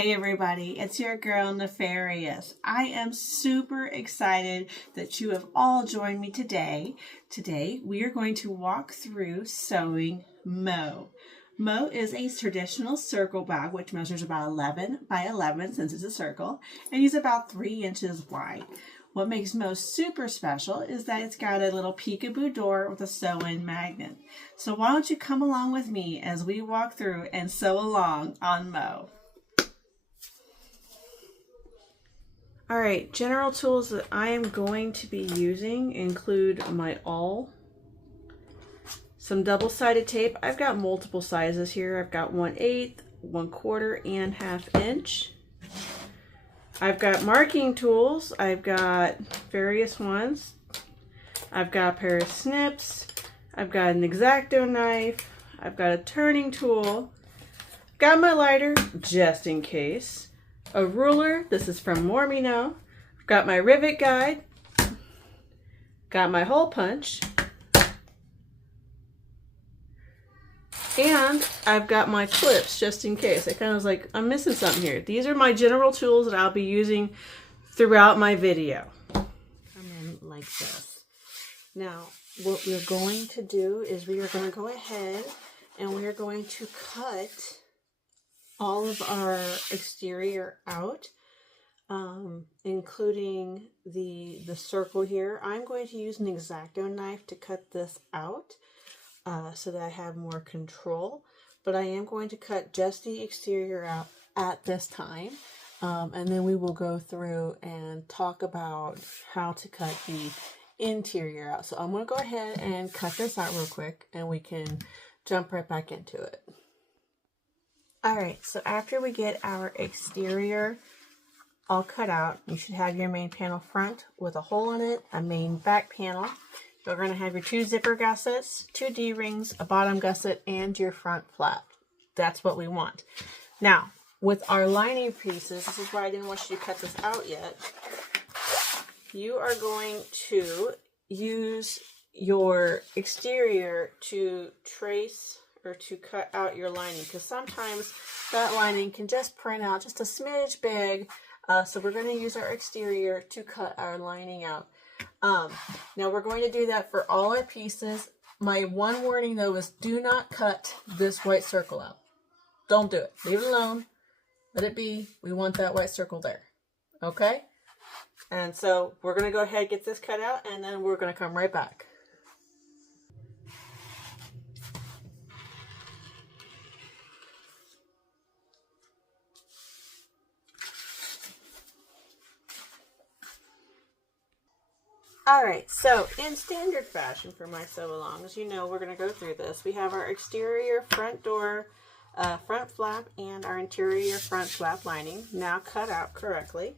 Hey everybody, it's your girl Nefarious. I am super excited that you have all joined me today. Today we are going to walk through sewing Mo. Mo is a traditional circle bag which measures about 11 by 11 since it's a circle and is about 3 inches wide. What makes Mo super special is that it's got a little peekaboo door with a sew-in magnet. So why don't you come along with me as we walk through and sew along on Mo. Alright, general tools that I am going to be using include my awl, some double-sided tape. I've got multiple sizes here. I've got 1/8, 1/4, and 1/2 inch. I've got marking tools. I've got various ones. I've got a pair of snips. I've got an X-Acto knife. I've got a turning tool. Got my lighter, just in case. A ruler, this is from Mormino. I've got my rivet guide, got my hole punch, and I've got my clips just in case. I kind of was like, I'm missing something here. These are my general tools that I'll be using throughout my video. Come in like this. Now, what we're going to do is we are going to go ahead and we are going to cut all of our exterior out, including the circle here. I'm going to use an X-Acto knife to cut this out so that I have more control, but I am going to cut just the exterior out at this time, and then we will go through and talk about how to cut the interior out. So I'm going to go ahead and cut this out real quick and we can jump right back into it. Alright, so after we get our exterior all cut out, you should have your main panel front with a hole in it, a main back panel. You're going to have your 2 zipper gussets, 2 D-rings, a bottom gusset, and your front flap. That's what we want. Now, with our lining pieces, this is why I didn't want you to cut this out yet. You are going to use your exterior to trace or to cut out your lining, because sometimes that lining can just print out just a smidge big. So we're going to use our exterior to cut our lining out. Now we're going to do that for all our pieces. My one warning though is do not cut this white circle out. Don't do it. Leave it alone. Let it be. We want that white circle there. Okay? And so we're going to go ahead and get this cut out, and then we're going to come right back. Alright, so in standard fashion for my sew-alongs, you know we're going to go through this. We have our exterior front door, front flap, and our interior front flap lining now cut out correctly.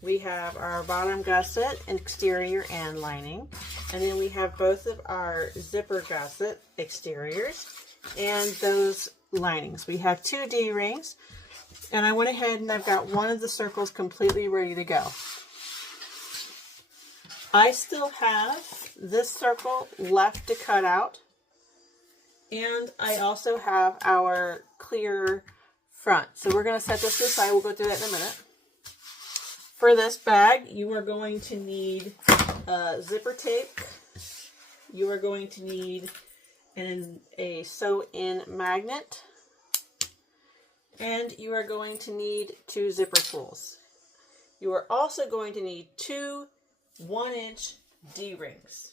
We have our bottom gusset, exterior and lining. And then we have both of our zipper gusset exteriors and those linings. We have 2 D-rings, and I went ahead and I've got one of the circles completely ready to go. I still have this circle left to cut out, and I also have our clear front. So we're going to set this aside. We'll go through that in a minute. For this bag, you are going to need zipper tape. You are going to need a sew-in magnet, and you are going to need 2 zipper pulls. You are also going to need 2 1-inch D-rings.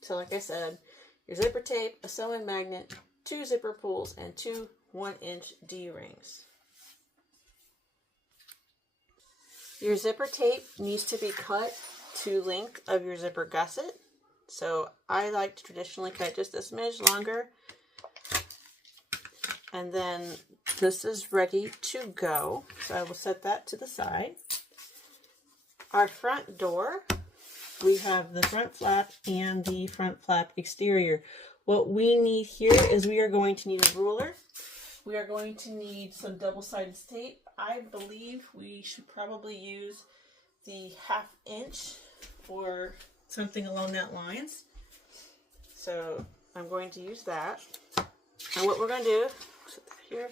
So like I said, your zipper tape, a sew-in magnet, 2 zipper pulls, and 2 1-inch D-rings. Your zipper tape needs to be cut to length of your zipper gusset. So I like to traditionally cut just a smidge longer. And then this is ready to go. So I will set that to the side. Our front door, we have the front flap and the front flap exterior. What we need here is we are going to need a ruler. We are going to need some double-sided tape. I believe we should probably use the 1/2 inch or something along that lines. So I'm going to use that. And what we're going to do, set that here.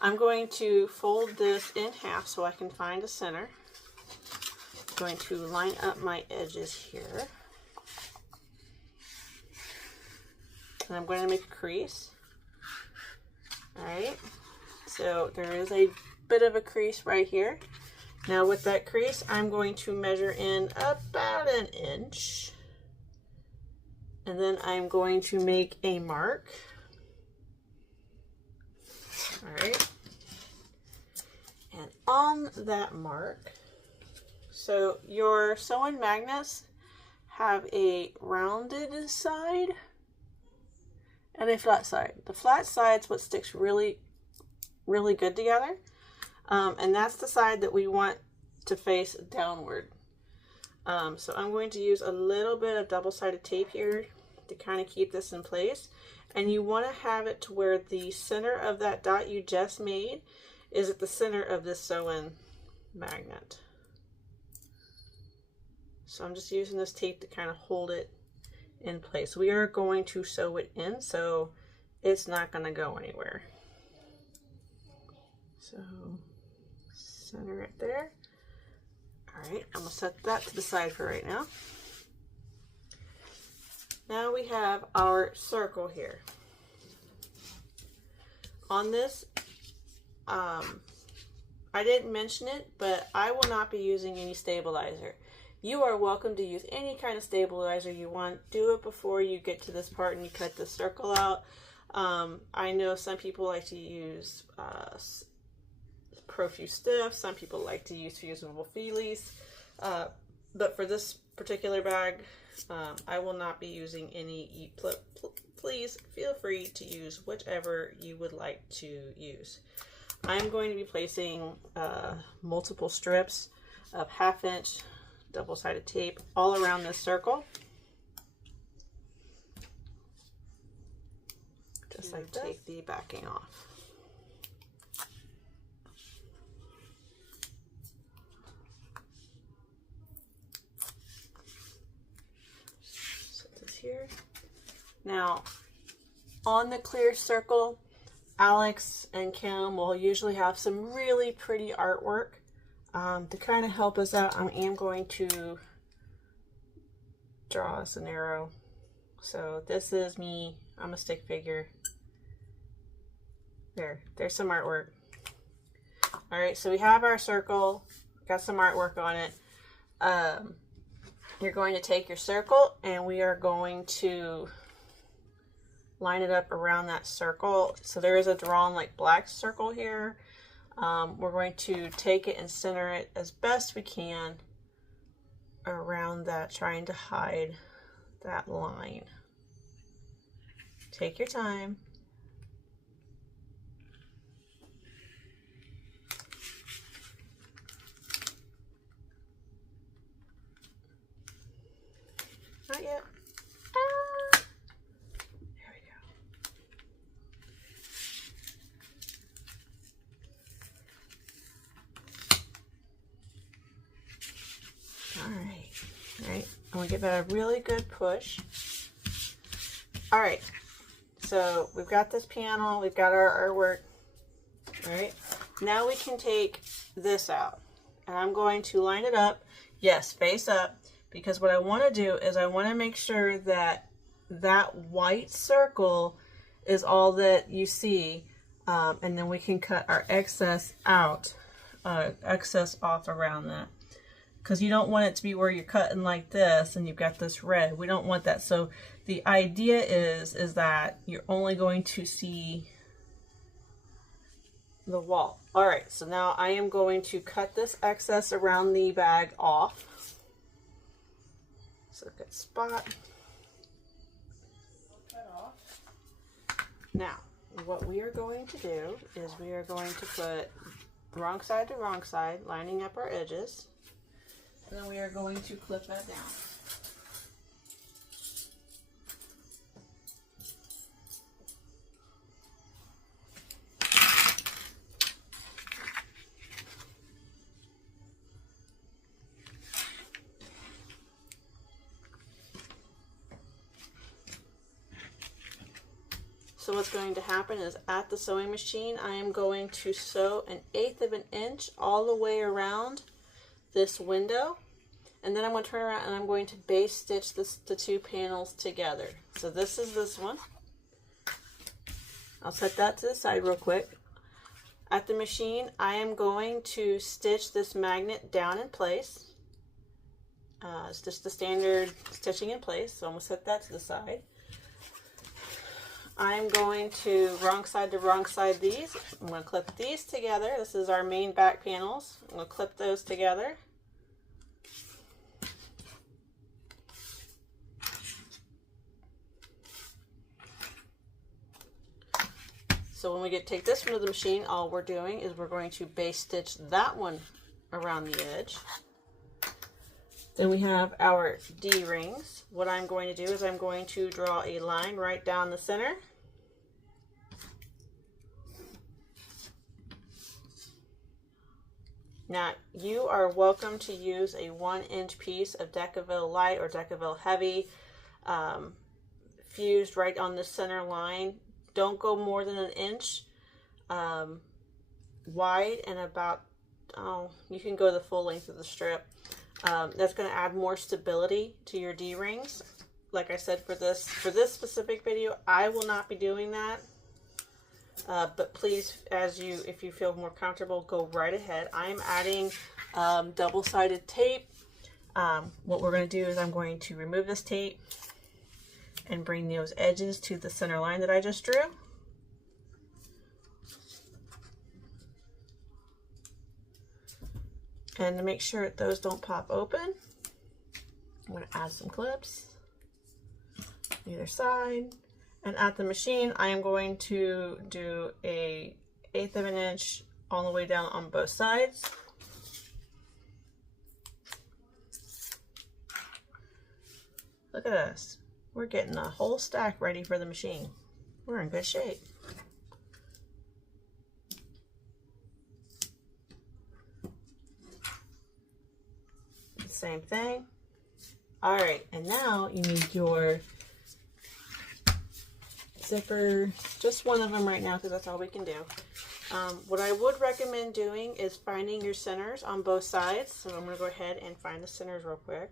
I'm going to fold this in half so I can find a center. I'm going to line up my edges here. And I'm going to make a crease. Alright, so there is a bit of a crease right here. Now with that crease, I'm going to measure in about 1 inch. And then I'm going to make a mark. Alright. And on that mark, so your sewing magnets have a rounded side and a flat side. The flat side's what sticks really, really good together. And that's the side that we want to face downward. So I'm going to use a little bit of double-sided tape here to kind of keep this in place. And you want to have it to where the center of that dot you just made is at the center of this sewing magnet. So I'm just using this tape to kind of hold it in place. We are going to sew it in, so it's not going to go anywhere. So center it there. All right, I'm going to set that to the side for right now. Now we have our circle here. On this, I didn't mention it, but I will not be using any stabilizer. You are welcome to use any kind of stabilizer you want. Do it before you get to this part and you cut the circle out. I know some people like to use Profuse Stiff. Some people like to use fusible feelies. But for this particular bag, I will not be using any. Please feel free to use whichever you would like to use. I'm going to be placing multiple strips of 1/2 inch double-sided tape all around this circle. Just like this. Take the backing off. Set this here. Now, on the clear circle, Alex and Kim will usually have some really pretty artwork. To kind of help us out, I am going to draw us an arrow. So this is me. I'm a stick figure. There's some artwork. All right, so we have our circle, got some artwork on it. You're going to take your circle and we are going to line it up around that circle. So there is a drawn like black circle here. We're going to take it and center it as best we can around that, trying to hide that line. Take your time. Not yet. There we go. All right. I'm gonna give that a really good push. All right. So we've got this panel, we've got our artwork. All right. Now we can take this out, and I'm going to line it up. Yes, face up. Because what I want to do is I want to make sure that that white circle is all that you see, and then we can cut our excess out, excess off around that. Because you don't want it to be where you're cutting like this and you've got this red. We don't want that. So the idea is that you're only going to see the wall. All right, so now I am going to cut this excess around the bag off. So good spot. Cut off. Now, what we are going to do is we are going to put wrong side to wrong side, lining up our edges, and then we are going to clip that down. So So what's going to happen is at the sewing machine, I am going to sew 1/8 of an inch all the way around this window. And then I'm going to turn around and I'm going to base stitch the two panels together. So this is this one. I'll set that to the side real quick. At the machine, I am going to stitch this magnet down in place. It's just the standard stitching in place, so I'm going to set that to the side. I'm going to wrong side to wrong side these. I'm going to clip these together. This is our main back panels. I'm going to clip those together. So when we take this one to the machine, all we're doing is we're going to base stitch that one around the edge. Then we have our D-rings. What I'm going to do is I'm going to draw a line right down the center. Now, you are welcome to use a 1-inch piece of Decorative Light or Decorative Heavy fused right on the center line. Don't go more than 1 inch wide and about, you can go the full length of the strip. That's going to add more stability to your D-rings. Like I said, for this specific video, I will not be doing that. But please, if you feel more comfortable, go right ahead. I'm adding double-sided tape. What we're going to do is I'm going to remove this tape and bring those edges to the center line that I just drew. And to make sure that those don't pop open, I'm going to add some clips on either side. And at the machine, I am going to do a 1/8 of an inch all the way down on both sides. Look at us. We're getting a whole stack ready for the machine. We're in good shape. Same thing. All right, and now you need your zipper, just one of them right now because that's all we can do. What I would recommend doing is finding your centers on both sides. So I'm going to go ahead and find the centers real quick.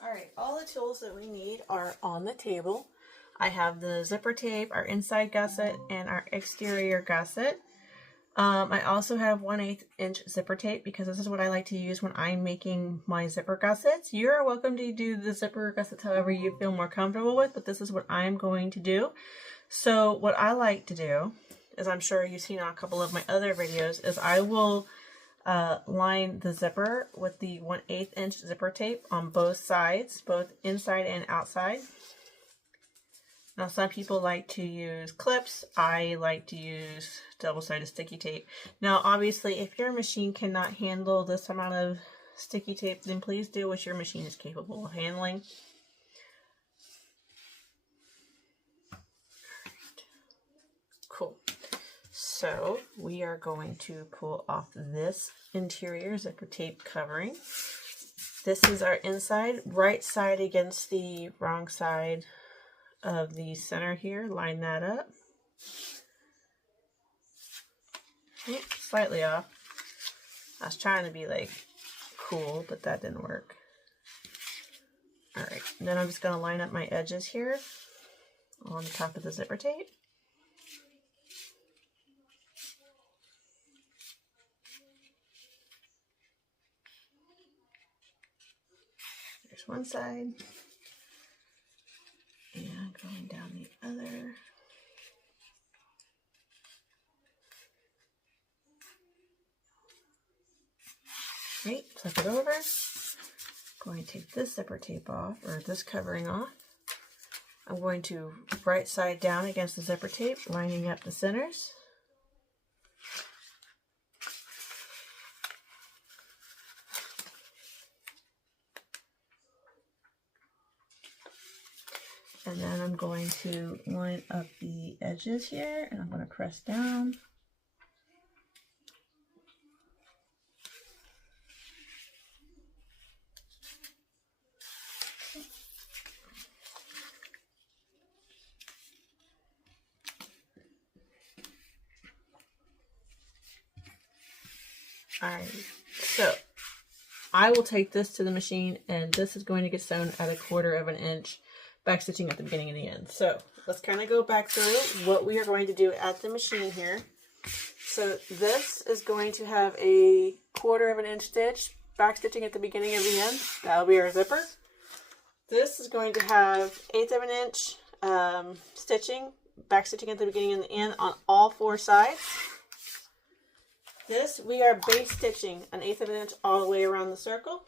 Alright, all the tools that we need are on the table. I have the zipper tape, our inside gusset, and our exterior gusset. I also have 1/8 inch zipper tape because this is what I like to use when I'm making my zipper gussets. You're welcome to do the zipper gussets however you feel more comfortable with, but this is what I'm going to do. So what I like to do, as I'm sure you've seen on a couple of my other videos, is I will line the zipper with the 1/8 inch zipper tape on both sides, both inside and outside. Now some people like to use clips. I like to use double-sided sticky tape. Now obviously if your machine cannot handle this amount of sticky tape, then please do what your machine is capable of handling. Alright. Cool. So we are going to pull off this interior zipper tape covering. This is our inside, right side against the wrong side of the center here. Line that up. Oops, slightly off. I was trying to be like cool, but that didn't work. Alright, then I'm just going to line up my edges here on the top of the zipper tape. There's one side. And going down the other. Right, flip it over. Going to take this zipper tape off, or this covering off. I'm going to right side down against the zipper tape, lining up the centers. And then I'm going to line up the edges here, and I'm going to press down. Alright, so I will take this to the machine, and this is going to get sewn at 1/4 of an inch, back stitching at the beginning and the end. So let's kind of go back through what we are going to do at the machine here. So this is going to have a 1/4 of an inch stitch, back stitching at the beginning of the end. That'll be our zipper. This is going to have 1/8 of an inch stitching, back stitching at the beginning and the end on all 4 sides. This, we are base stitching 1/8 of an inch all the way around the circle.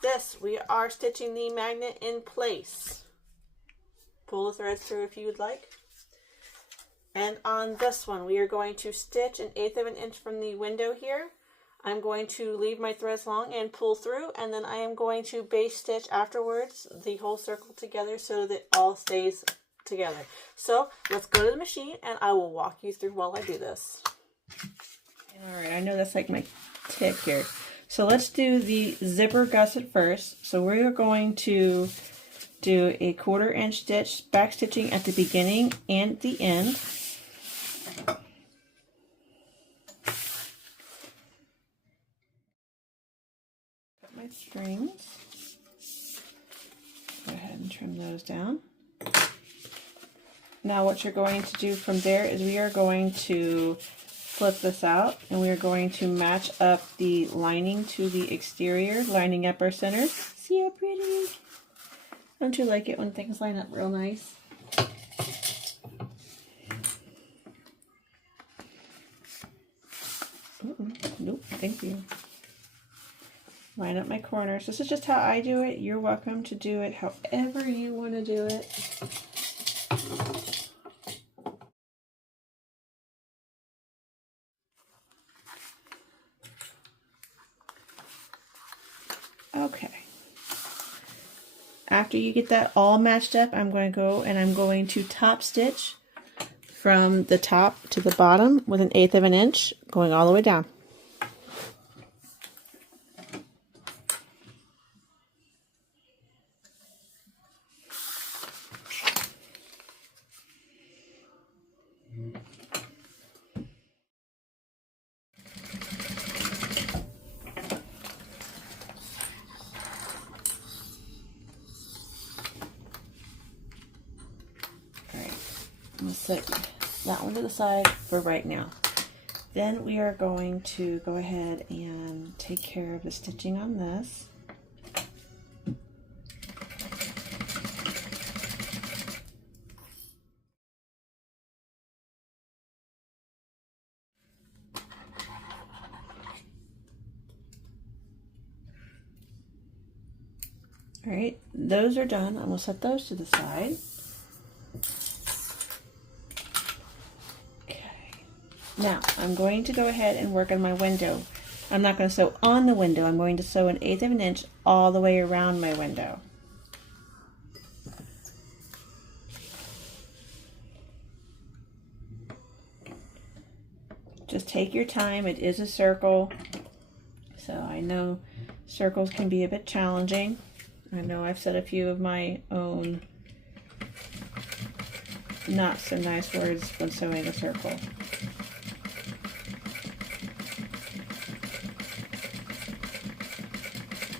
This, we are stitching the magnet in place. Pull the threads through if you would like. And on this one, we are going to stitch 1/8 of an inch from the window here. I'm going to leave my threads long and pull through, and then I am going to base stitch afterwards the whole circle together so that it all stays together. So let's go to the machine, and I will walk you through while I do this. Alright, I know that's like my tip here. So let's do the zipper gusset first. So we're going to do a 1/4 inch stitch, back stitching at the beginning and the end. Cut my strings. Go ahead and trim those down. Now what you're going to do from there is we are going to flip this out, and we are going to match up the lining to the exterior, lining up our centers. See how pretty? Don't you like it when things line up real nice? Nope, thank you. Line up my corners. This is just how I do it. You're welcome to do it however you want to do it. Okay. After you get that all matched up, I'm going to go and I'm going to top stitch from the top to the bottom with 1/8 of an inch, going all the way down. We'll set that one to the side for right now. Then we are going to go ahead and take care of the stitching on this. All right, those are done, and we'll set those to the side. Now, I'm going to go ahead and work on my window. I'm not going to sew on the window. I'm going to sew 1/8 of an inch all the way around my window. Just take your time. It is a circle. So I know circles can be a bit challenging. I know I've said a few of my own not so nice words when sewing a circle.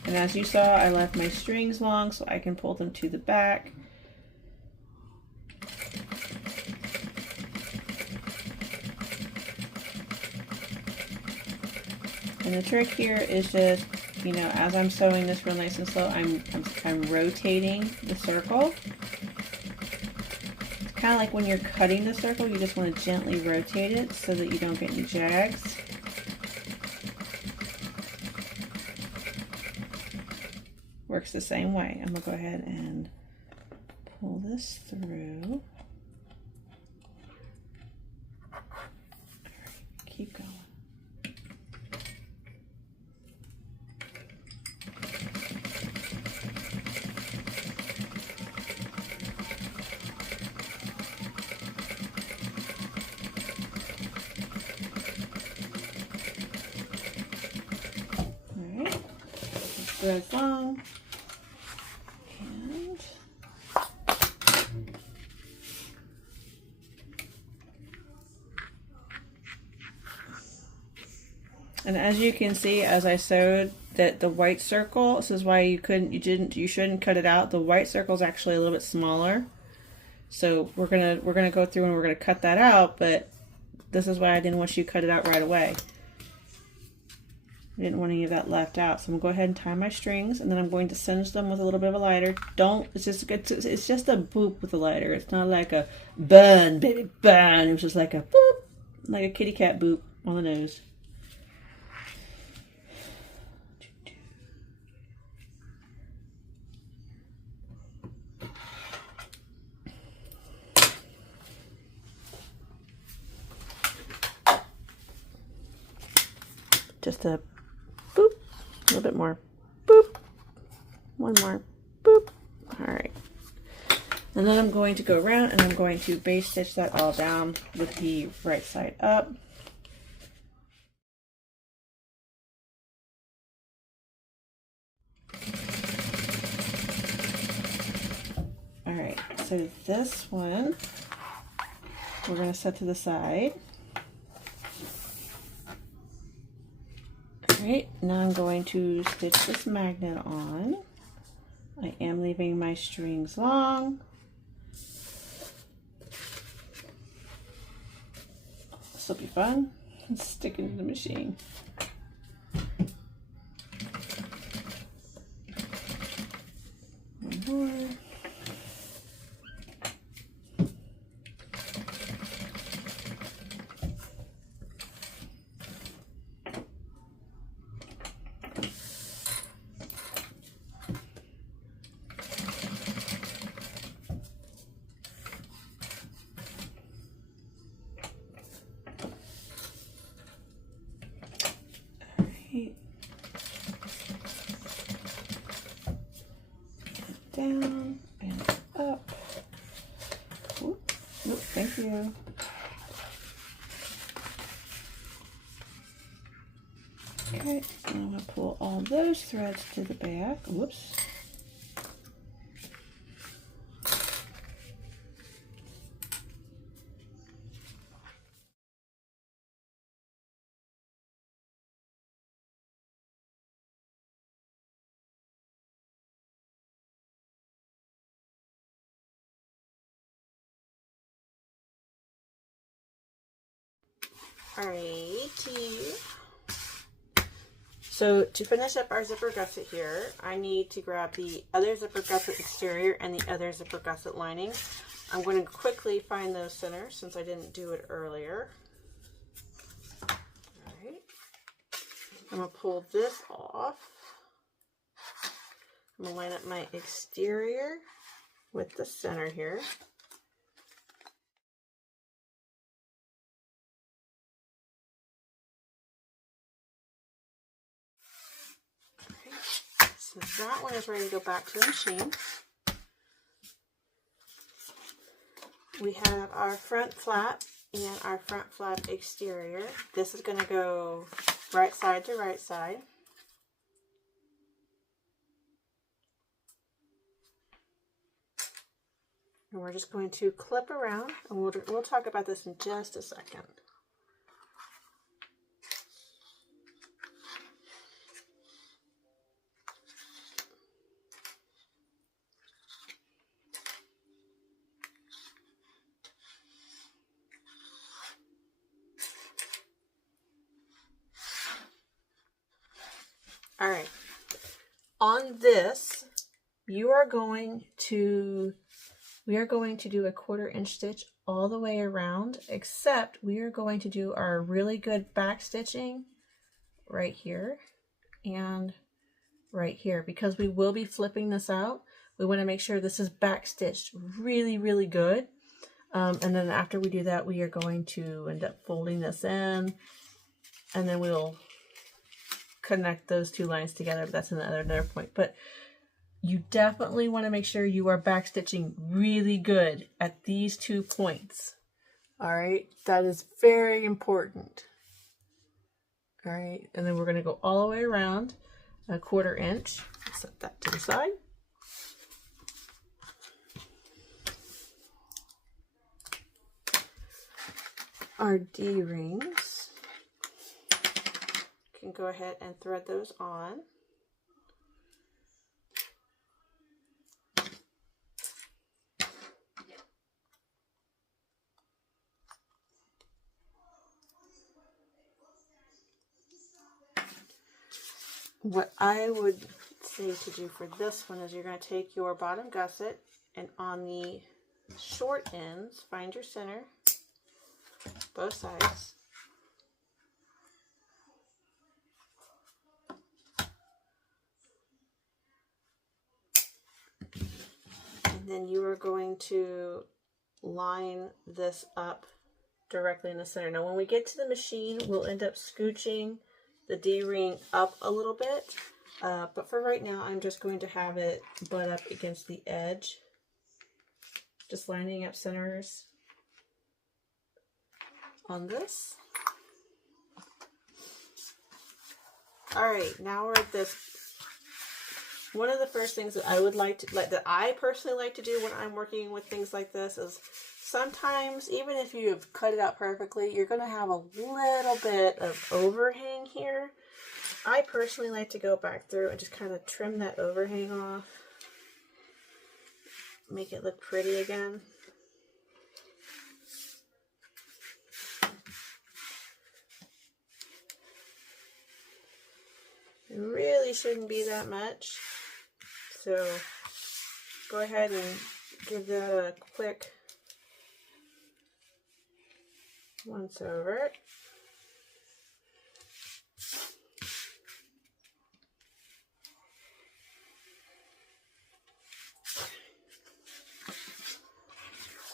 And as you saw, I left my strings long so I can pull them to the back. And the trick here is just, you know, as I'm sewing this real nice and slow, I'm rotating the circle. It's kind of like when you're cutting the circle, you just want to gently rotate it so that you don't get any jags. Works the same way. I'm going to go ahead and pull this through. All right, keep going. threads long. And as you can see, as I sewed, that the white circle, this is why you shouldn't cut it out. The white circle is actually a little bit smaller. So we're gonna go through and we're gonna cut that out, but this is why I didn't want you to cut it out right away. I didn't want any of that left out. So I'm gonna go ahead and tie my strings, and then I'm going to singe them with a little bit of a lighter. It's just a boop with a lighter. It's not like a burn, baby, burn. It was just like a boop, like a kitty cat boop on the nose. Just a boop, a little bit more, boop, one more, boop. All right. And then I'm going to go around and I'm going to base stitch that all down with the right side up. All right, so this one we're going to set to the side. Alright, now I'm going to stitch this magnet on. I am leaving my strings long. This will be fun. Stick it in the machine. One more. Down and up. Oop, oop, thank you. Okay, I'm going to pull all those threads to the back. Whoops. Alrighty. So to finish up our zipper gusset here, I need to grab the other zipper gusset exterior and the other zipper gusset lining. I'm going to quickly find those centers since I didn't do it earlier. Alright. I'm going to pull this off. I'm going to line up my exterior with the center here. So that one is ready to go back to the machine. We have our front flap and our front flap exterior. This is going to go right side to right side. And we're just going to clip around, and we'll talk about this in just a second. All right, on this, we are going to do a 1/4 inch stitch all the way around, except we are going to do our really good back stitching right here and right here, because we will be flipping this out. We want to make sure this is back stitched really, really good. And then after we do that, we are going to end up folding this in, and then we'll connect those two lines together, but that's another point. But you definitely want to make sure you are back stitching really good at these 2 points. All right, that is very important. All right, and then we're going to go all the way around a 1/4 inch. set that to the side. Our D-rings, can go ahead and thread those on. What I would say to do for this one is you're going to take your bottom gusset and on the short ends, find your center, both sides. And then you are going to line this up directly in the center. Now when we get to the machine, we'll end up scooching the D-ring up a little bit, but for right now I'm just going to have it butt up against the edge, just lining up centers on this. Alright, now we're at this. One of the first things that I would that I personally like to do when I'm working with things like this is sometimes, even if you have cut it out perfectly, you're going to have a little bit of overhang here. I personally like to go back through and just kind of trim that overhang off. Make it look pretty again. It really shouldn't be that much. So go ahead and give that a quick once over.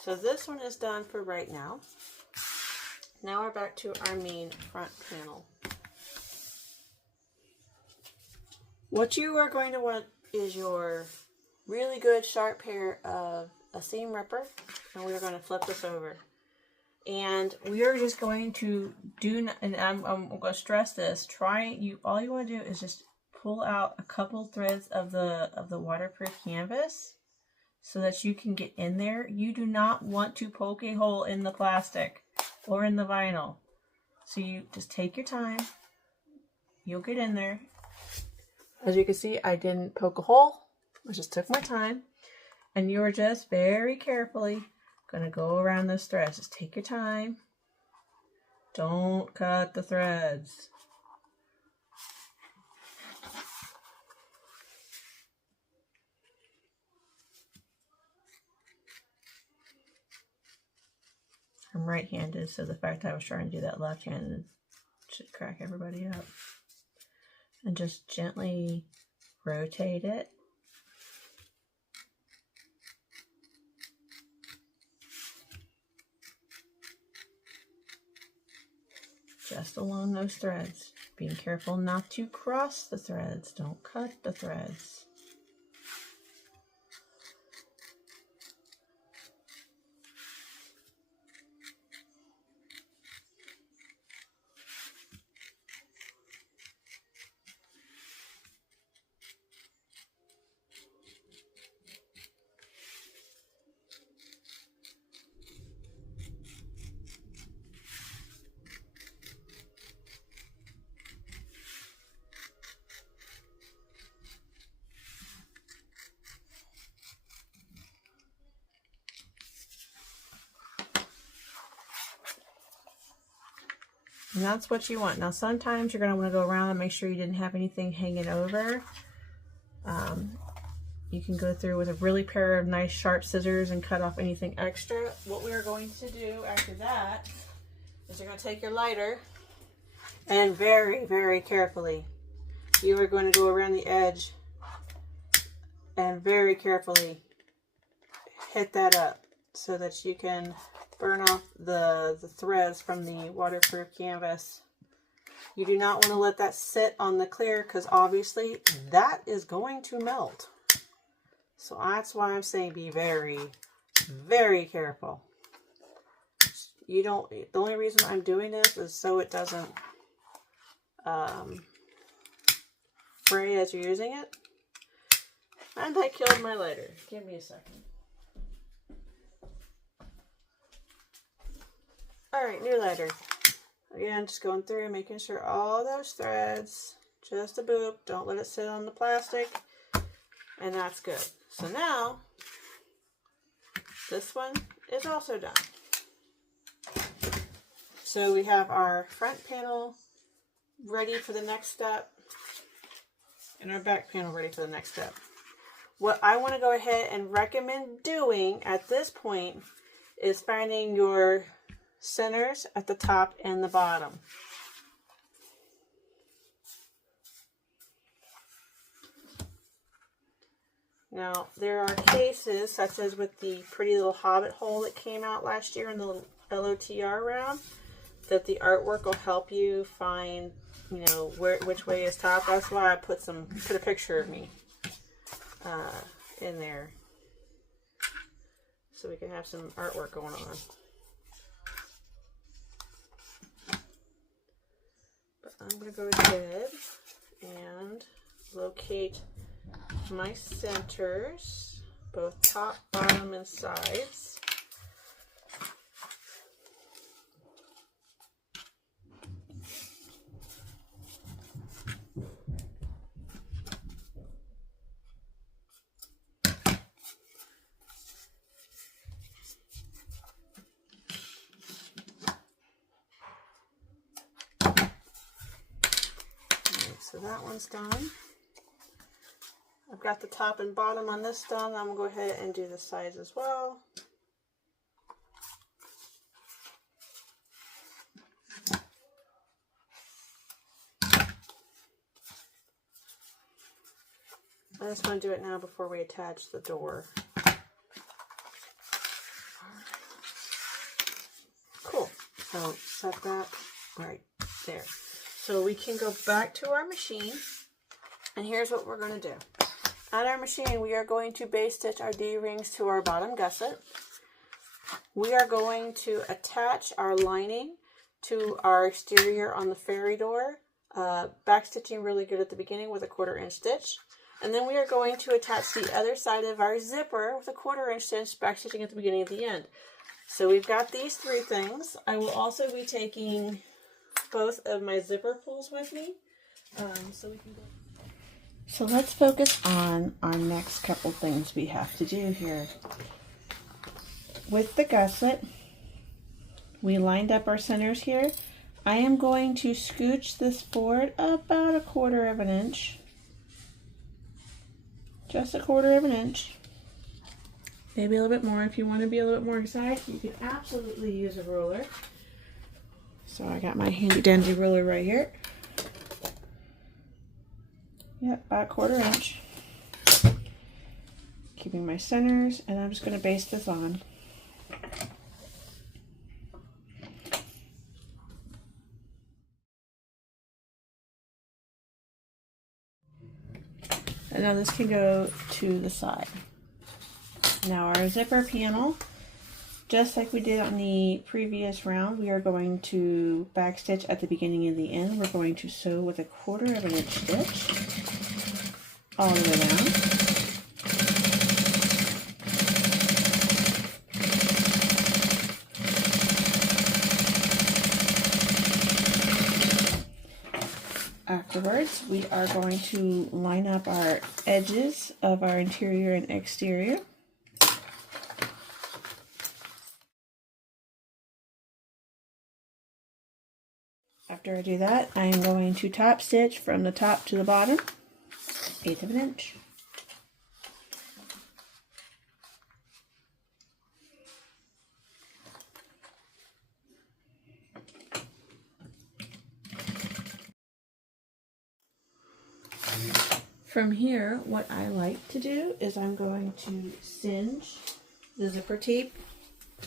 So this one is done for right now. Now we're back to our main front panel. What you are going to want is your really good sharp pair of a seam ripper, and we're going to flip this over. And we are just going to do, and I'm going to stress this, all you want to do is just pull out a couple threads of the waterproof canvas so that you can get in there. You do not want to poke a hole in the plastic or in the vinyl. So you just take your time. You'll get in there. As you can see, I didn't poke a hole. I just took my time. And you are just very carefully going to go around those threads. Just take your time. Don't cut the threads. I'm right-handed, so the fact I was trying to do that left-handed should crack everybody up. And just gently rotate it. Just along those threads. Being careful not to cross the threads. Don't cut the threads. And that's what you want. Now sometimes you're going to want to go around and make sure you didn't have anything hanging over. You can go through with a really pair of nice sharp scissors and cut off anything extra. What we're going to do after that is you're going to take your lighter and very, very carefully, you are going to go around the edge and very carefully hit that up so that you can burn off the threads from the waterproof canvas. You do not want to let that sit on the clear because obviously that is going to melt. So that's why I'm saying be very, very careful. The only reason I'm doing this is so it doesn't fray as you're using it. And I killed my lighter. Give me a second. Alright, new lighter. Again, just going through, making sure all those threads, just a boop, don't let it sit on the plastic. And that's good. So now, this one is also done. So we have our front panel ready for the next step, and our back panel ready for the next step. What I want to go ahead and recommend doing at this point is finding your centers at the top and the bottom. Now, there are cases, such as with the pretty little hobbit hole that came out last year in the LOTR round, that the artwork will help you find, you know, which way is top. That's why I put a picture of me in there, so we can have some artwork going on. But I'm going to go ahead and locate my centers, both top, bottom, and sides. So that one's done. I've got the top and bottom on this done. I'm going to go ahead and do the sides as well. I just want to do it now before we attach the door. Cool. So set that right there. So we can go back to our machine, and here's what we're going to do. On our machine, we are going to base stitch our D-rings to our bottom gusset. We are going to attach our lining to our exterior on the fairy door, back stitching really good at the beginning with a 1/4 inch stitch. And then we are going to attach the other side of our zipper with a 1/4 inch stitch, back stitching at the beginning and the end. So we've got these three things. I will also be taking both of my zipper pulls with me, so we can go. So let's focus on our next couple things we have to do here. With the gusset, we lined up our centers here. I am going to scooch this forward about a 1/4 of an inch. Just a 1/4 of an inch. Maybe a little bit more. If you want to be a little bit more exact, you can absolutely use a ruler. So I got my handy dandy ruler right here. Yep, about a 1/4 inch. Keeping my centers, and I'm just going to base this on. And now this can go to the side. Now our zipper panel, just like we did on the previous round, we are going to backstitch at the beginning and the end. We're going to sew with a 1/4 of an inch stitch all the way down. Afterwards, we are going to line up our edges of our interior and exterior. After I do that, I am going to top stitch from the top to the bottom, 1/8 of an inch. From here, what I like to do is I'm going to singe the zipper tape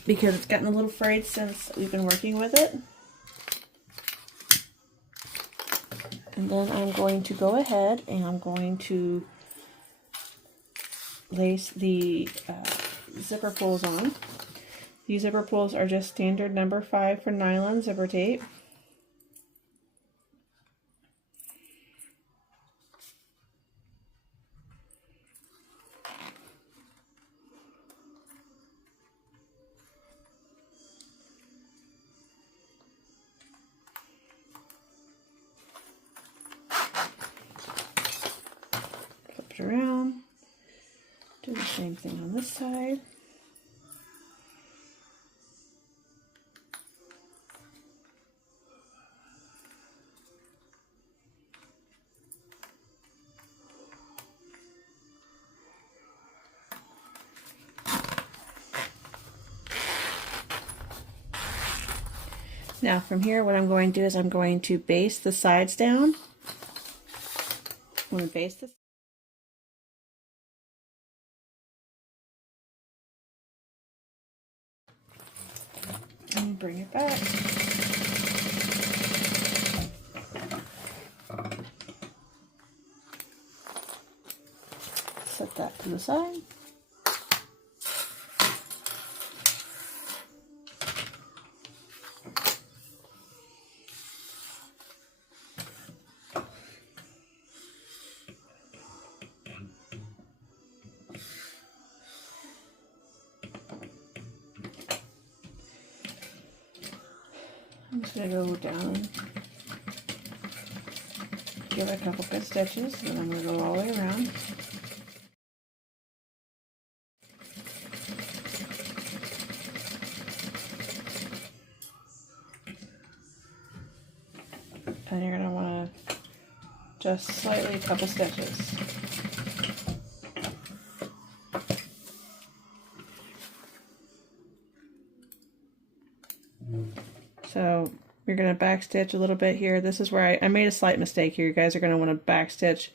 because it's gotten a little frayed since we've been working with it. And then I'm going to go ahead and I'm going to lace the zipper pulls on. These zipper pulls are just standard number 5 for nylon zipper tape. it around. Do the same thing on this side. Now from here, what I'm going to do is I'm going to base the sides down. I'm going to base this. And bring it back. Set that to the side. I'm just going to go down, give it a couple good stitches, and then I'm going to go all the way around. And you're going to want to just slightly a couple stitches. So you're going to backstitch a little bit here. This is where I made a slight mistake here. You guys are going to want to backstitch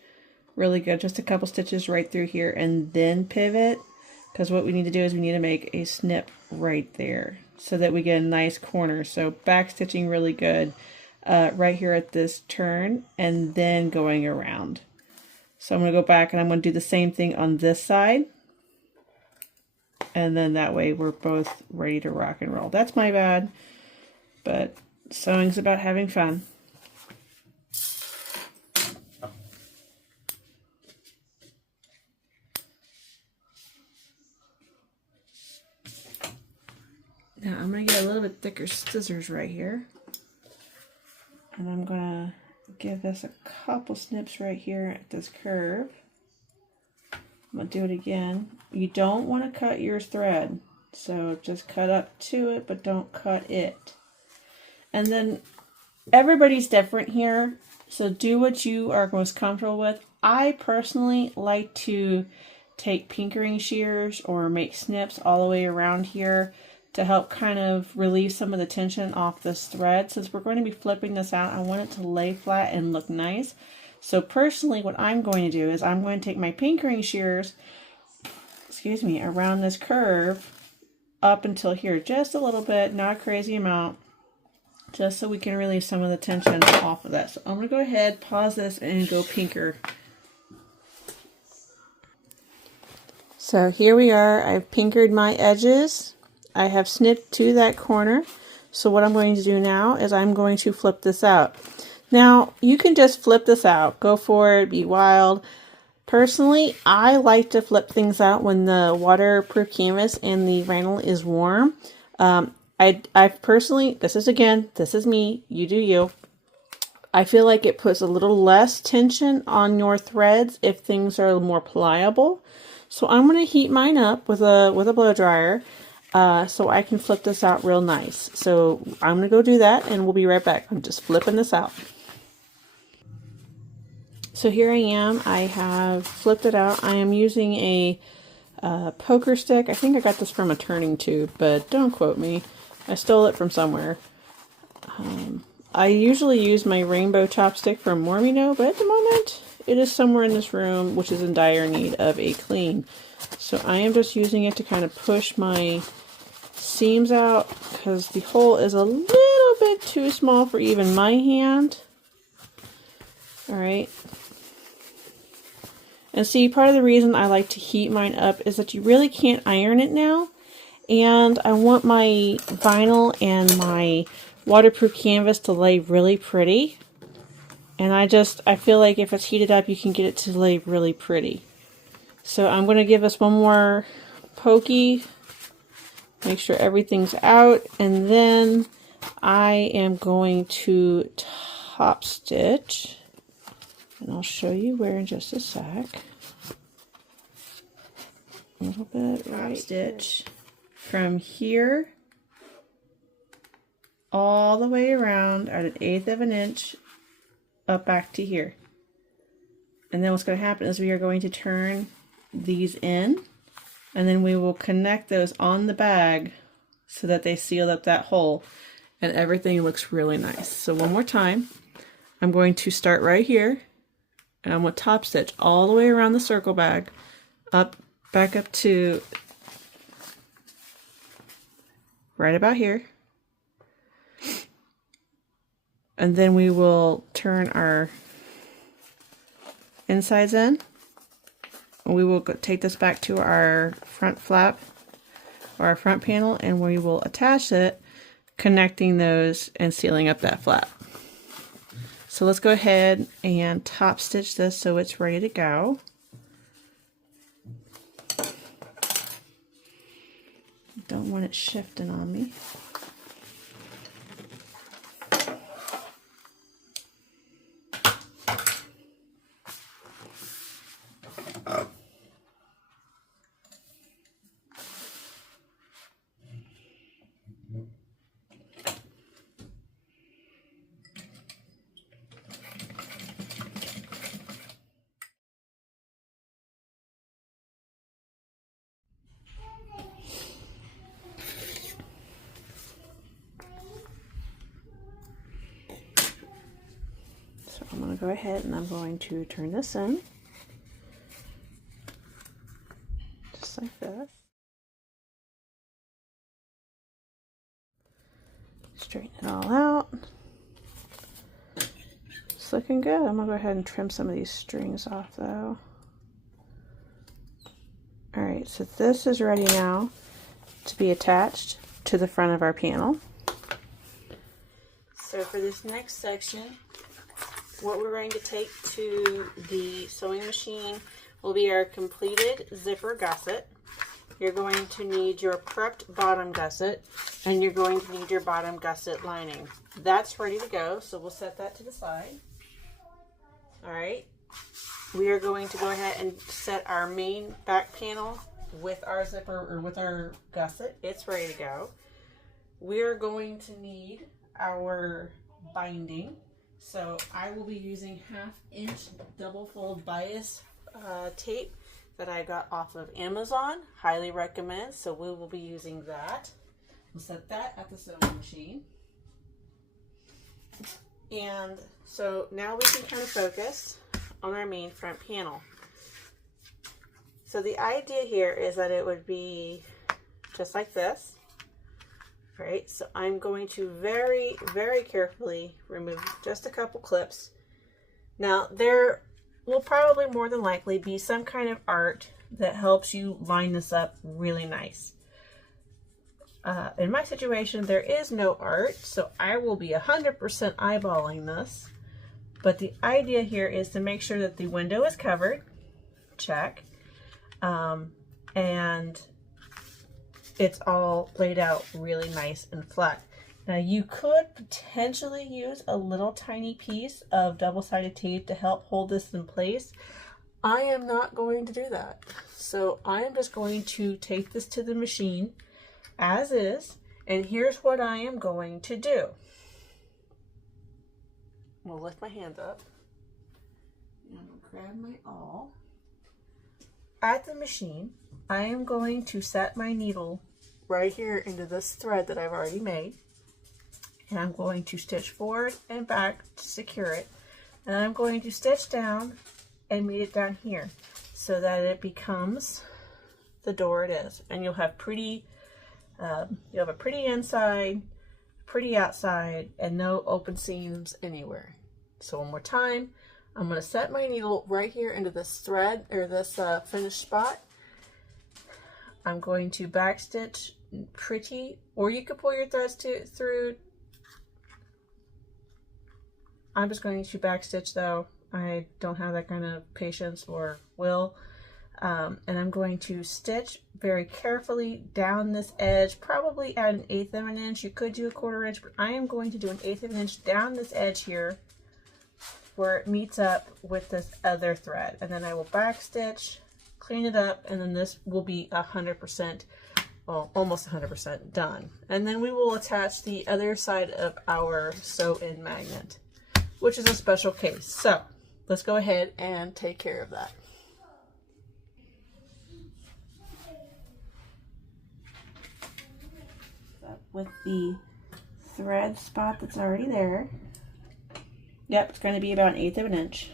really good. Just a couple stitches right through here and then pivot. Because what we need to do is we need to make a snip right there so that we get a nice corner. So backstitching really good right here at this turn and then going around. So I'm going to go back and I'm going to do the same thing on this side. And then that way we're both ready to rock and roll. That's my bad. But sewing's about having fun. Now I'm going to get a little bit thicker scissors right here. And I'm going to give this a couple snips right here at this curve. I'm going to do it again. You don't want to cut your thread. So just cut up to it, but don't cut it. And then everybody's different here, so do what you are most comfortable with. I personally like to take pinkering shears or make snips all the way around here to help kind of relieve some of the tension off this thread. Since we're going to be flipping this out, I want it to lay flat and look nice. So personally, what I'm going to do is I'm going to take my pinkering shears, excuse me, around this curve up until here, just a little bit, not a crazy amount, just so we can relieve some of the tension off of that. So I'm going to go ahead, pause this, and go pinker. So here we are. I've pinkered my edges. I have snipped to that corner. So what I'm going to do now is I'm going to flip this out. Now, you can just flip this out. Go for it. Be wild. Personally, I like to flip things out when the waterproof canvas and the vinyl is warm. I personally, this is me, you do you. I feel like it puts a little less tension on your threads if things are more pliable. So I'm going to heat mine up with a blow dryer so I can flip this out real nice. So I'm going to go do that and we'll be right back. I'm just flipping this out. So here I am. I have flipped it out. I am using a poker stick. I think I got this from a turning tube, but don't quote me. I stole it from somewhere. I usually use my rainbow chopstick from Mormino, but at the moment it is somewhere in this room which is in dire need of a clean. So I am just using it to kind of push my seams out because the hole is a little bit too small for even my hand. Alright. And see, part of the reason I like to heat mine up is that you really can't iron it now. And I want my vinyl and my waterproof canvas to lay really pretty. And I feel like if it's heated up, you can get it to lay really pretty. So I'm going to give this one more pokey. Make sure everything's out. And then I am going to top stitch And I'll show you where in just a sec. A little bit right stitch from here all the way around at 1/8 of an inch up back to here. And then what's going to happen is we are going to turn these in, and then we will connect those on the bag so that they seal up that hole and everything looks really nice. So one more time, I'm going to start right here and I'm going to top stitch all the way around the circle bag back up to right about here. And then we will turn our insides in. We will take this back to our front flap or our front panel, and we will attach it, connecting those and sealing up that flap. So let's go ahead and top stitch this so it's ready to go. Don't want it shifting on me. So I'm going to go ahead and I'm going to turn this in, just like this. Straighten it all out. It's looking good. I'm going to go ahead and trim some of these strings off though. Alright, so this is ready now to be attached to the front of our panel. So for this next section, what we're going to take to the sewing machine will be our completed zipper gusset. You're going to need your prepped bottom gusset, and you're going to need your bottom gusset lining. That's ready to go, so we'll set that to the side. Alright, we are going to go ahead and set our main back panel with our zipper or with our gusset. It's ready to go. We are going to need our binding. So I will be using 1/2 inch double fold bias tape that I got off of Amazon. Highly recommend. So we will be using that. We'll set that at the sewing machine. And so now we can kind of focus on our main front panel. So the idea here is that it would be just like this. Right, so I'm going to very, very carefully remove just a couple clips. Now, there will probably more than likely be some kind of art that helps you line this up really nice. In my situation, there is no art, so I will be 100% eyeballing this. But the idea here is to make sure that the window is covered. Check. And it's all laid out really nice and flat. Now you could potentially use a little tiny piece of double-sided tape to help hold this in place. I am not going to do that. So I am just going to take this to the machine as is, and here's what I am going to do. I'm going to lift my hand up, and I'm going to grab my awl. At the machine, I am going to set my needle right here into this thread that I've already made, and I'm going to stitch forward and back to secure it, and I'm going to stitch down and meet it down here so that it becomes the door it is. And you'll have pretty you'll have a pretty inside, pretty outside, and no open seams anywhere. So one more time, I'm going to set my needle right here into this thread or this finished spot. I'm going to backstitch pretty, or you could pull your threads through. I'm just going to backstitch though. I don't have that kind of patience or will. And I'm going to stitch very carefully down this edge, probably at 1/8 of an inch. You could do 1/4 inch, but I am going to do 1/8 of an inch down this edge here. where it meets up with this other thread, and then I will backstitch, clean it up, and then this will be 100%, well, almost 100% done. And then we will attach the other side of our sew-in magnet, which is a special case. So let's go ahead and take care of that. With the thread spot that's already there. Yep, it's going to be about 1/8 of an inch.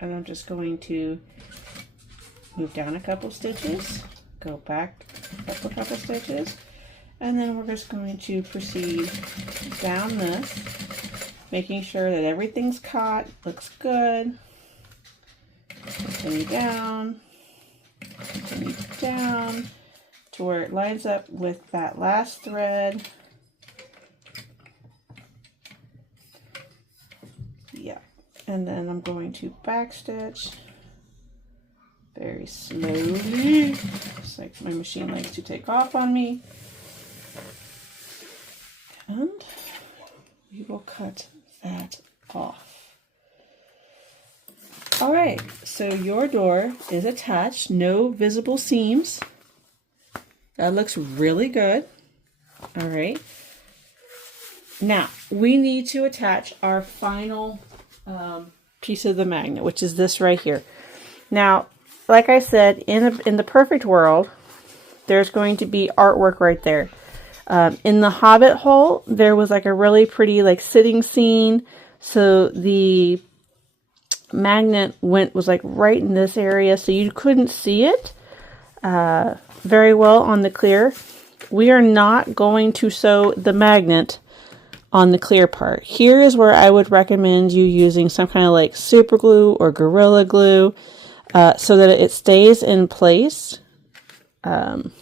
And I'm just going to move down a couple stitches, go back up a couple stitches, and then we're just going to proceed down this, making sure that everything's caught, looks good. Continue down to where it lines up with that last thread. Yeah, and then I'm going to backstitch very slowly. It's like my machine likes to take off on me. And we will cut that off. All right, so your door is attached, no visible seams. That looks really good. All right. Now, we need to attach our final piece of the magnet, which is this right here. Now, like I said, in the perfect world, there's going to be artwork right there. In the Hobbit hole, there was like a really pretty like sitting scene. So the magnet was like right in this area, so you couldn't see it very well on the clear. We are not going to sew the magnet on the clear part. Here is where I would recommend you using some kind of like super glue or Gorilla Glue so that it stays in place. And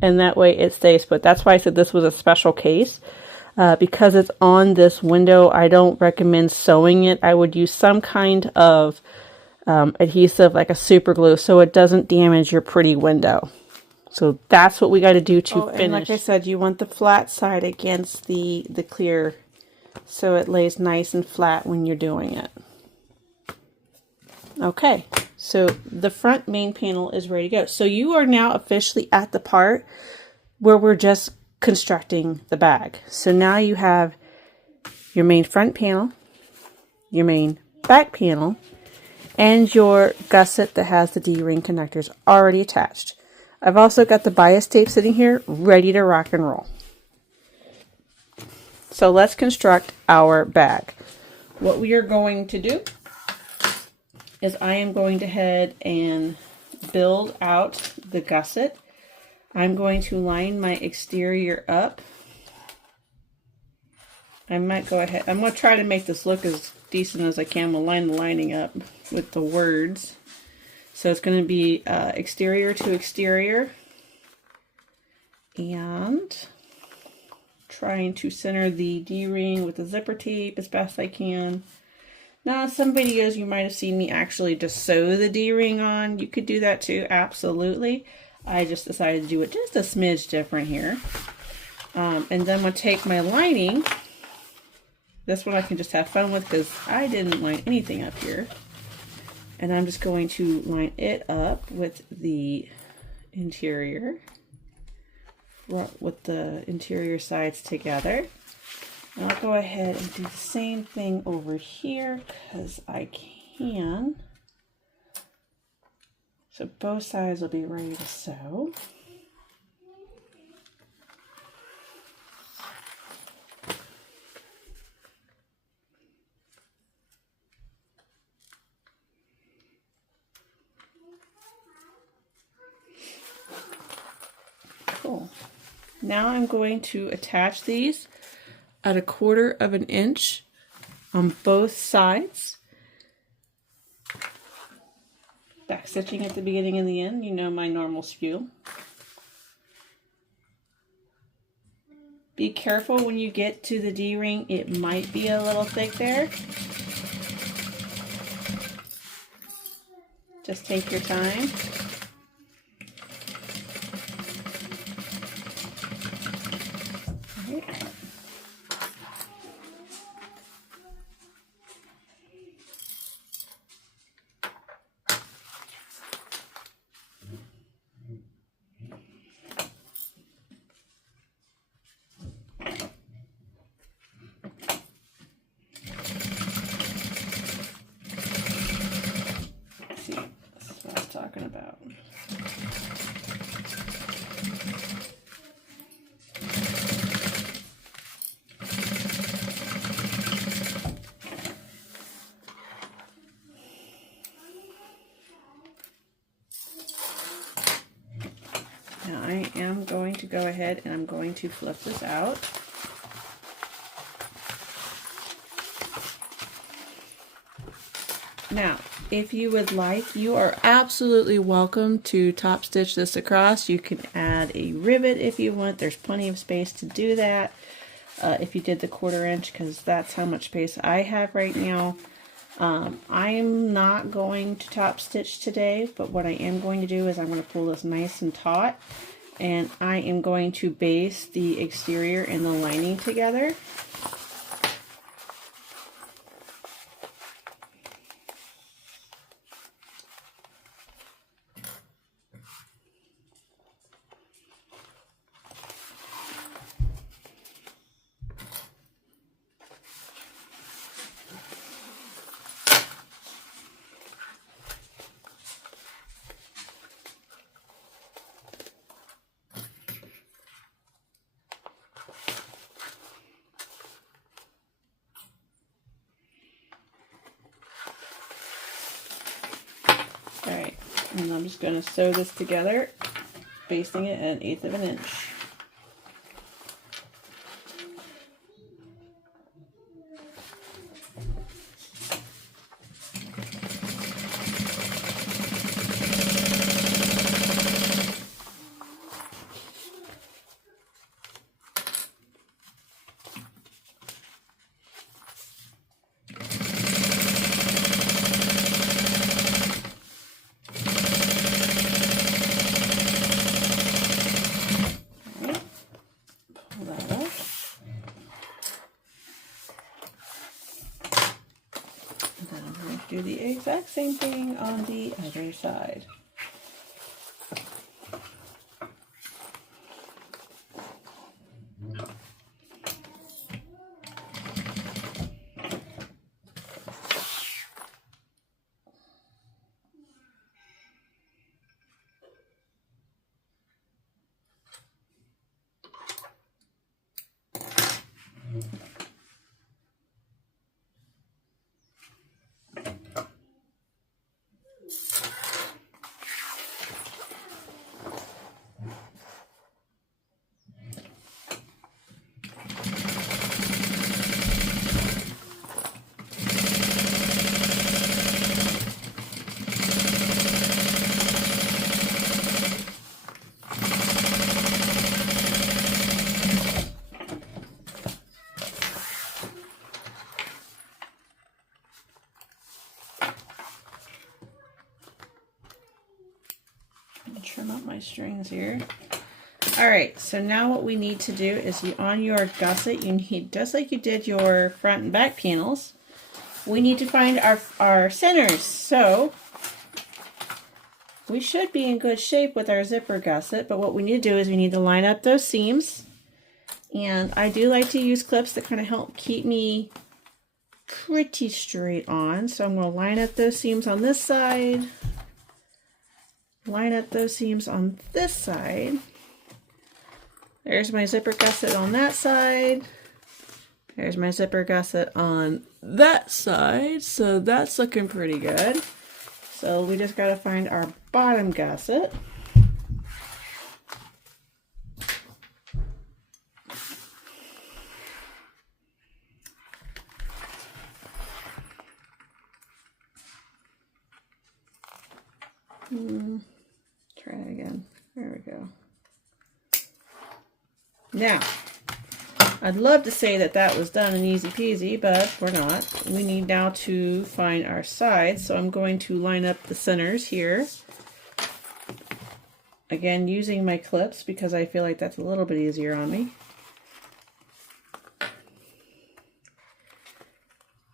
that way it stays put. That's why I said this was a special case. Because it's on this window, I don't recommend sewing it. I would use some kind of adhesive like a super glue so it doesn't damage your pretty window. So that's what we got to do to finish. And like I said, you want the flat side against the clear so it lays nice and flat when you're doing it. Okay, so the front main panel is ready to go. So you are now officially at the part where we're just constructing the bag. So now you have your main front panel, your main back panel, and your gusset that has the D-ring connectors already attached. I've also got the bias tape sitting here ready to rock and roll. So let's construct our bag. What we are going to do is I am going to head and build out the gusset. I'm going to line my exterior up. I might go ahead, I'm going to try to make this look as decent as I can. We'll line the lining up with the words. So it's going to be exterior to exterior. And trying to center the D-ring with the zipper tape as best I can. Now, some videos you might have seen me actually just sew the D-ring on. You could do that too, absolutely. I just decided to do it just a smidge different here. And then I'm going to take my lining. This one I can just have fun with because I didn't line anything up here. And I'm just going to line it up with the interior, with the interior sides together. And I'll go ahead and do the same thing over here because I can. So both sides will be ready to sew. Cool. Now I'm going to attach these at 1/4 of an inch on both sides. Back stitching at the beginning and the end, you know my normal spiel. Be careful when you get to the D-ring, it might be a little thick there. Just take your time. See, that's what I was talking about. Now I am going to go ahead and I'm going to flip this out. Now, if you would like, you are absolutely welcome to top stitch this across. You can add a rivet if you want. There's plenty of space to do that. If you did the 1/4 inch, because that's how much space I have right now. I'm not going to top stitch today, but what I am going to do is I'm going to pull this nice and taut, and I am going to base the exterior and the lining together. Alright, and I'm just going to sew this together, basting it at 1/8 of an inch. Do the exact same thing on the other side. Trim up my strings here. Alright, so now what we need to do is on your gusset, you need, just like you did your front and back panels, we need to find our centers. So we should be in good shape with our zipper gusset, but what we need to do is we need to line up those seams. And I do like to use clips that kind of help keep me pretty straight on. So I'm going to line up those seams on this side. Line up those seams on this side. There's my zipper gusset on that side. There's my zipper gusset on that side. So that's looking pretty good. So we just got to find our bottom gusset. Try it again. There we go. Now, I'd love to say that that was done and easy peasy, but we're not. We need now to find our sides, so I'm going to line up the centers here. Again, using my clips because I feel like that's a little bit easier on me.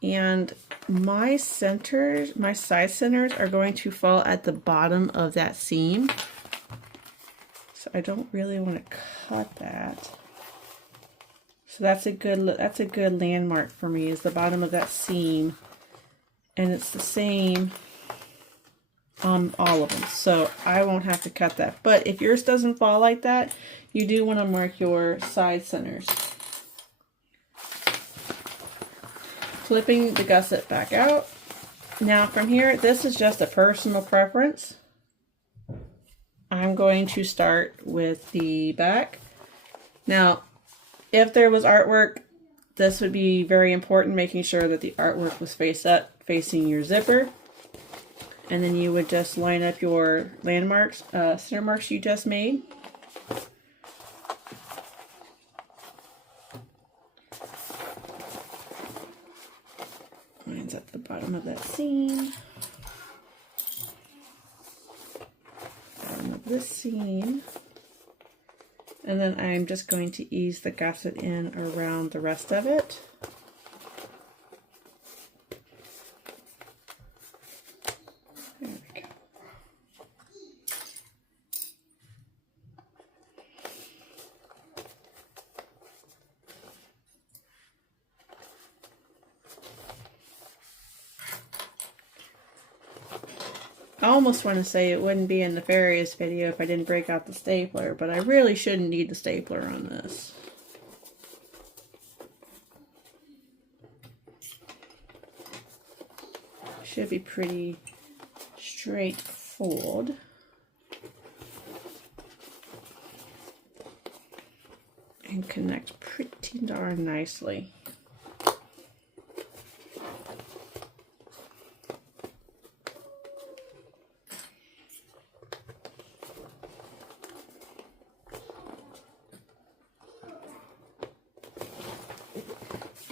And my centers, my side centers are going to fall at the bottom of that seam. So I don't really want to cut that. So that's a good landmark for me, is the bottom of that seam. And it's the same on all of them, so I won't have to cut that. But if yours doesn't fall like that, you do want to mark your side centers. Flipping the gusset back out. Now from here, this is just a personal preference. I'm going to start with the back. Now, if there was artwork, this would be very important, making sure that the artwork was face up, facing your zipper. And then you would just line up your landmarks, center marks you just made. Mine's at the bottom of that seam. Bottom of this seam. And then I'm just going to ease the gusset in around the rest of it. There we go. I almost want to say it wouldn't be a Nefarious video if I didn't break out the stapler, but I really shouldn't need the stapler on this. Should be pretty straightforward. And connect pretty darn nicely.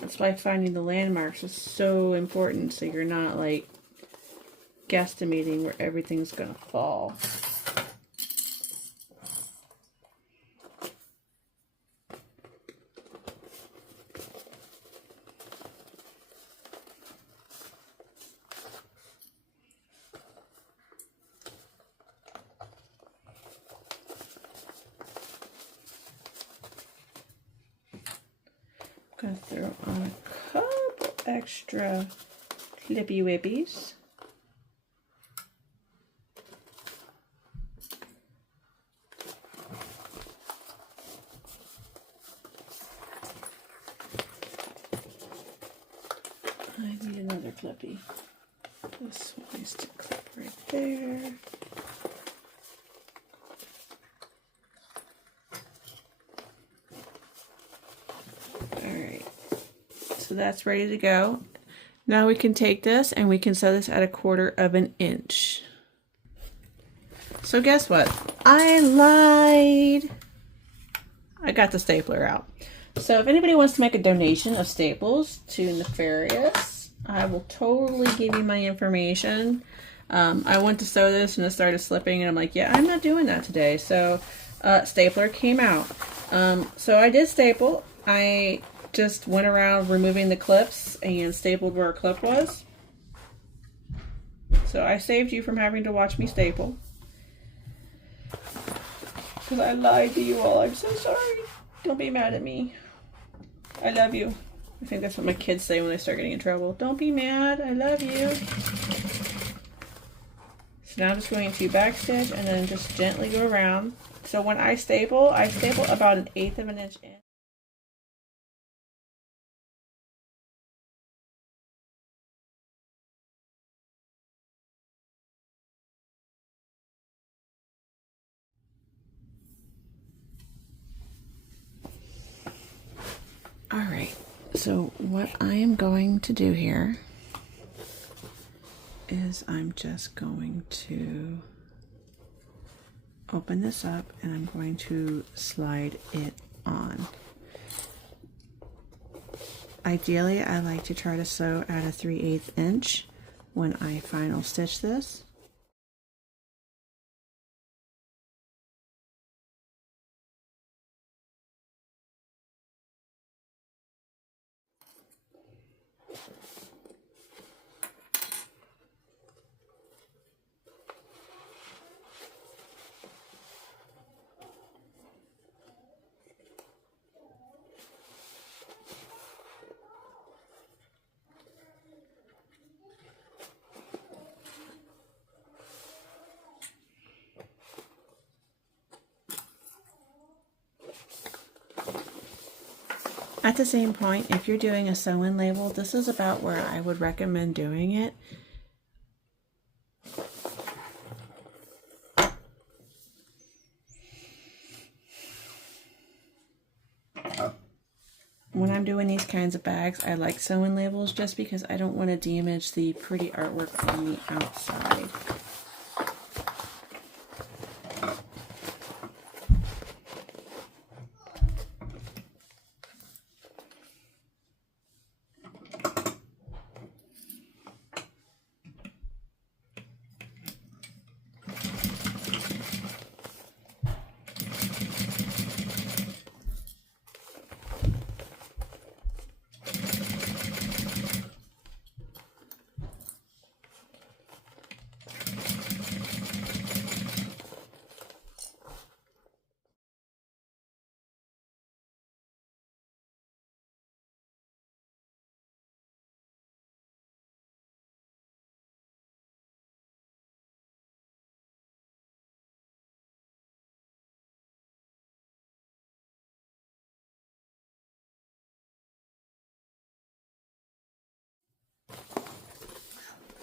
That's why finding the landmarks is so important, so you're not like guesstimating where everything's gonna fall. Gonna throw on a couple extra clippy whippies. I need another clippy. This one needs to clip right there. So that's ready to go. Now we can take this and we can sew this at 1/4 of an inch. So guess what? I lied. I got the stapler out. So if anybody wants to make a donation of staples to Nefarious, I will totally give you my information. I went to sew this and it started slipping and I'm like, yeah, I'm not doing that today. So stapler came out. So I did staple. I just went around removing the clips and stapled where a clip was. So I saved you from having to watch me staple. Because I lied to you all. I'm so sorry. Don't be mad at me. I love you. I think that's what my kids say when they start getting in trouble. Don't be mad. I love you. So now I'm just going to backstitch and then just gently go around. So when I staple about 1/8 of an inch in. All right, so what I am going to do here is I'm just going to open this up and I'm going to slide it on. Ideally, I like to try to sew at a 3/8 inch when I final stitch this. At the same point, if you're doing a sew-in label, this is about where I would recommend doing it. When I'm doing these kinds of bags, I like sew-in labels just because I don't want to damage the pretty artwork on the outside.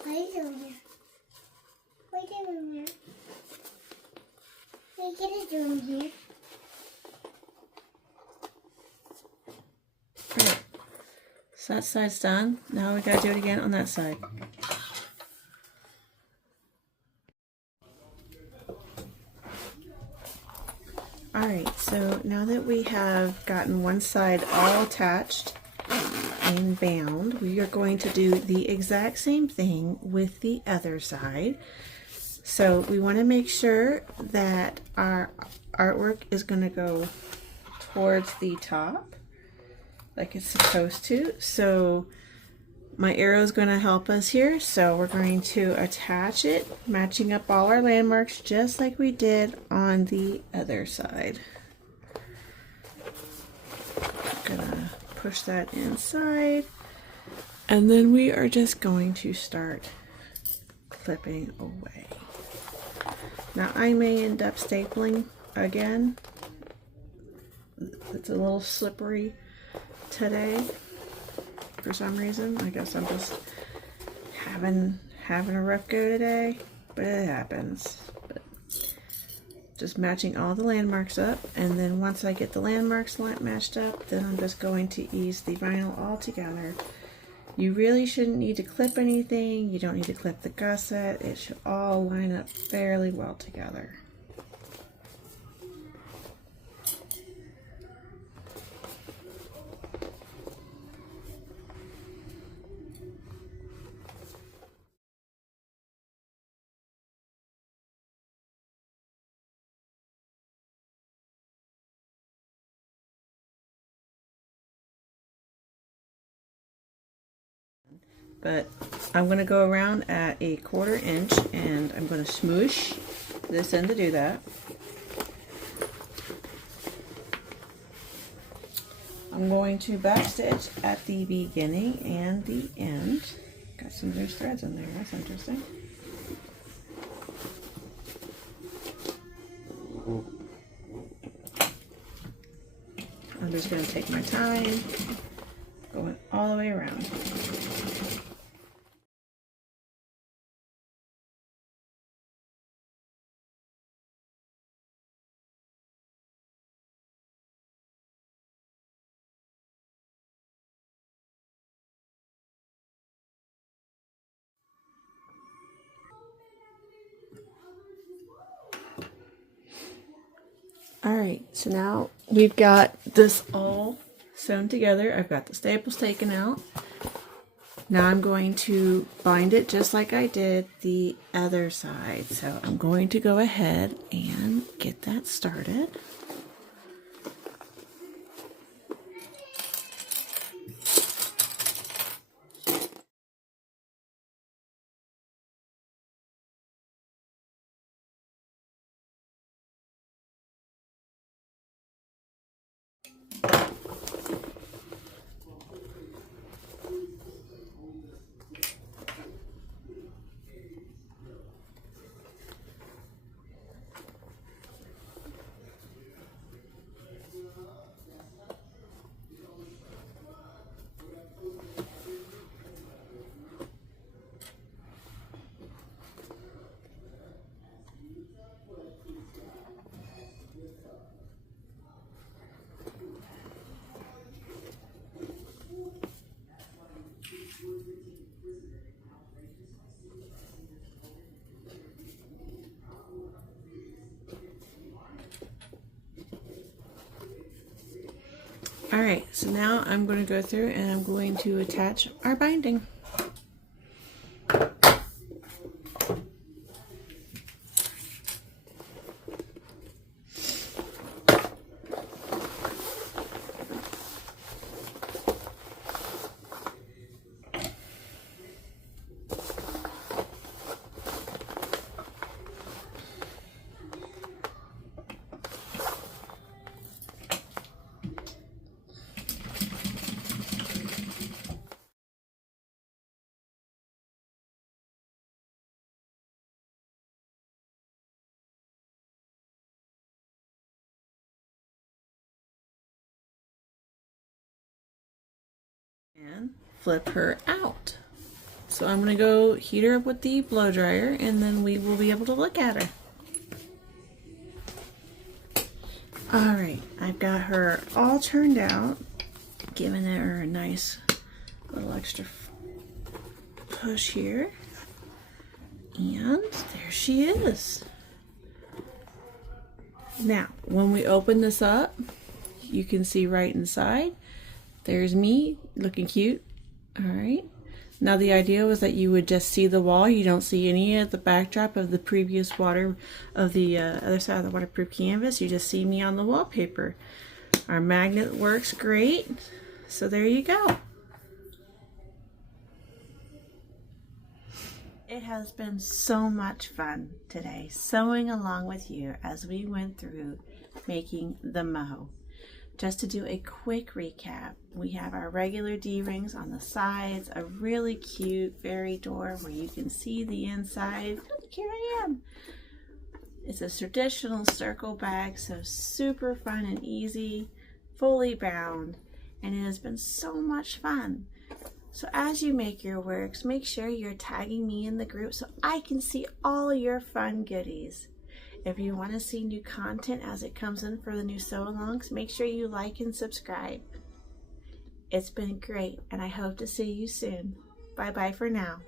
What are you doing here? What are you doing here? What are you doing here? Alright, so that side's done. Now we gotta do it again on that side. Alright, so now that we have gotten one side all attached and bound, we are going to do the exact same thing with the other side. So we want to make sure that our artwork is going to go towards the top like it's supposed to. So my arrow is going to help us here. So we're going to attach it, matching up all our landmarks just like we did on the other side. Gonna push that inside, and then we are just going to start clipping away. Now I may end up stapling again. It's a little slippery today for some reason. I guess I'm just having a rough go today, but it happens. But just matching all the landmarks up, and then once I get the landmarks matched up, then I'm just going to ease the vinyl all together. You really shouldn't need to clip anything. You don't need to clip the gusset. It should all line up fairly well together. But I'm going to go around at 1/4 inch, and I'm going to smoosh this end to do that. I'm going to backstitch at the beginning and the end. Got some loose threads in there, that's interesting. I'm just going to take my time, going all the way around. Alright, so now we've got this all sewn together. I've got the staples taken out. Now I'm going to bind it just like I did the other side. So I'm going to go ahead and get that started. Alright, so now I'm going to go through and I'm going to attach our binding. And flip her out. So I'm going to go heat her up with the blow dryer and then we will be able to look at her. Alright, I've got her all turned out, giving her a nice little extra push here. And there she is. Now, when we open this up, you can see right inside. There's me, looking cute. Alright. Now the idea was that you would just see the wall. You don't see any of the backdrop of the previous other side of the waterproof canvas. You just see me on the wallpaper. Our magnet works great. So there you go. It has been so much fun today sewing along with you as we went through making the mo. Just to do a quick recap, we have our regular D-rings on the sides, a really cute fairy door where you can see the inside. Look, here I am. It's a traditional circle bag, so super fun and easy, fully bound, and it has been so much fun. So as you make your works, make sure you're tagging me in the group so I can see all your fun goodies. If you want to see new content as it comes in for the new sew-alongs, make sure you like and subscribe. It's been great, and I hope to see you soon. Bye-bye for now.